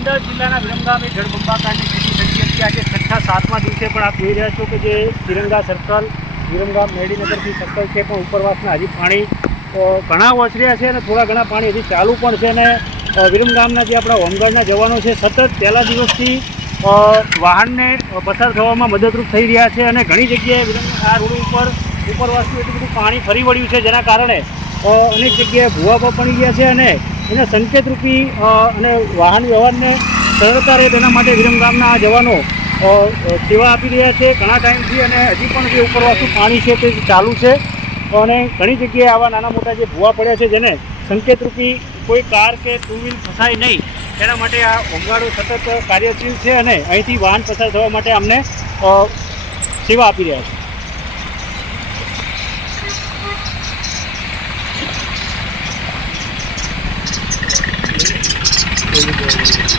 ગોંડલ જિલ્લાના વિરમગામે જળબંબાકારની સ્થિતિ થઈ હતી. આજે છઠ્ઠા, સાતમા દિવસે પણ આપ જોઈ રહ્યા છો કે જે તિરંગા સર્કલ વિરમગામ મેડીનગરથી સર્કલ છે, પણ ઉપરવાસના હજી પાણી ઘણા ઓસર્યા છે અને થોડા ઘણા પાણી હજી ચાલુ પણ છે અને વિરમગામના જે આપણા હોમગાર્ડના જવાનો છે, સતત પહેલા દિવસથી વાહનને પસાર થવામાં મદદરૂપ થઈ રહ્યા છે અને ઘણી જગ્યાએ વિરમ આ રોડ ઉપર, ઉપરવાસનું એટલું બધું પાણી ફરી વળ્યું છે જેના કારણે અનેક જગ્યાએ ભૂવા પડી ગયા છે અને એના સંકેતરૂપી અને વાહન વ્યવહારને સરળતા તેના માટે વિરમગામના આ જવાનો સેવા આપી રહ્યા છે. ઘણા ટાઈમથી અને હજી પણ જે ઉપરવાસનું પાણી છે તે ચાલુ છે. અને ઘણી જગ્યાએ આવા નાના મોટા જે ભૂવા પડ્યા છે, જેને સંકેતરૂપી કોઈ કાર કે ટુ વ્હીલ ફસાય નહીં, તેના માટે આ હોમગાર્ડો સતત કાર્યશીલ છે અને અહીંથી વાહન પસાર થવા માટે અમને સેવા આપી રહ્યા છે. Gracias.